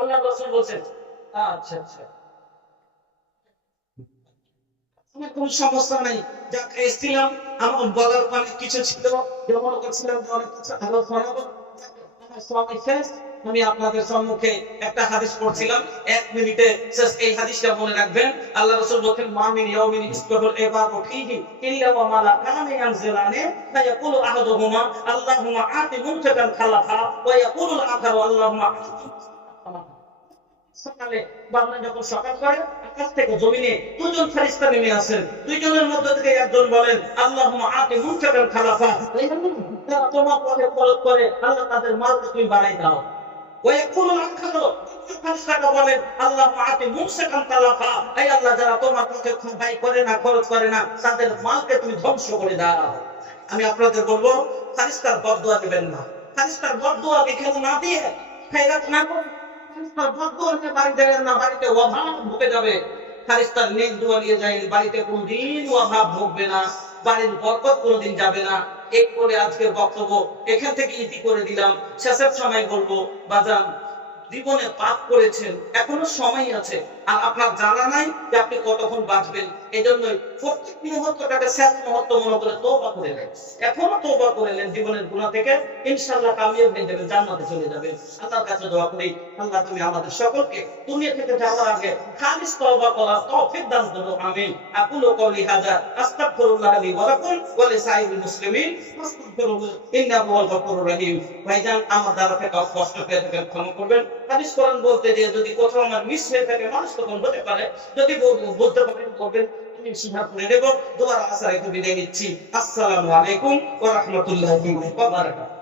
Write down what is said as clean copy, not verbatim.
আল্লাহ রাসূল বলেন আচ্ছা আচ্ছা কোন সমস্যা নাই। যাক এসেছিলাম, আমার বলার অনেক কিছু ছিল, যেমন করছিলাম যে অনেক কিছু আলোচনা করব। আমার সময় শেষ। আমি আপনাদের সম্মুখে একটা হাদিস পড়ছিলাম, 1 মিনিটে শেষ। এই হাদিসটা মনে রাখবেন। আল্লাহ রাসূল বলেন, মা মিন ইয়াউমিন ইসতাহুল ইবাদু ফীহি ইল্লা ওয়া মালাকানি ইয়ানজিলানি ফায়াকুলু আহাদুহুমা আল্লাহুম্মা আতি মুনফিকান খালাফা ওয়া ইয়াকুলু আল-আখারু আল্লাহুম্মা সকালে বান্দা যখন সকাল করে, আকাশ থেকে জমিনে দুজন ফেরেশতা নেমে আসেন। দুইজনের মধ্যে থেকে একজন বলেন, আল্লাহুম্মা আতি মুনফিকান খালাফা, যারা তোমার পথে খরচ করে আল্লাহ তাদের মালকে তুমি বাড়াই দাও। ওয়া ইয়াকুলু আল-আখারু, ফেরেশতাটা বলেন, আল্লাহুম্মা আতি মুনফিকান খালাফা, এই আল্লাহ যারা তোমার পথে ব্যয় করে না, খরচ করে না, তাদের মালকে তুমি ধ্বংস করে দাও। আমি আপনাদের বলবো, ফেরেশতার বদদুয়া দিবেন না। ফেরেশতার বদদুয়া এখানে না দিয়ে খায়রাত না করে বাড়িতে অভাব ঢুকে যাবে। ফেরেশতার নেক দোয়া নিয়ে যায়, বাড়িতে কোনদিন অভাব ঢুকবে না, বাড়ির বরকত কোনদিন যাবে না। এই করে আজকের বক্তব্য এখান থেকে ইতি করে দিলাম। শেষের সময় বলবো, বাজান জীবনে পাপ করেছেন, এখনো সময় আছে, আর আপনার জানা নাই যে আপনি কতক্ষণ বাঁচবেন। এজন্য প্রত্যেক মুহূর্তটাকে শেষ মুহূর্ত মনে করে তওবা করে নেন। এখনো তওবা করে নেন জীবনের গুনাহ থেকে, ইনশাআল্লাহ কামিয়াব হয়ে যাবেন, জান্নাতে চলে যাবেন। আল্লাহর কাছে দোয়া করি, আল্লাহ তুমি আমাদের সকলকে দুনিয়া থেকে যাওয়ার আগে খালিস তওবা করার তৌফিক দান করো, আমিন। আকুলু কওলি হাযা আস্তাগফিরুল্লাহ লি ওয়া লাকুম ওয়া লিসাইরিল মুসলিমিন ফাস্তাগফিরুহু ইন্নাহু হুয়াল গফুরুর রহিম। ভাইজান, আমার দ্বারা থেকে কষ্ট পেয়ে থাকেন ক্ষমা করবেন। হাদিস কোরআন বলতে যে যদি কোথাও আমার মিস হয়ে থাকে, মানুষ তখন হতে পারে, যদি বলতে পারেন করবেন, আমি সিদ্ধান্ত করে নেব। দোয়ার আশায় একটু বিদায় নিচ্ছি। আসসালামু আলাইকুম ওয়া রাহমাতুল্লাহি ওয়া বারাকাতুহু।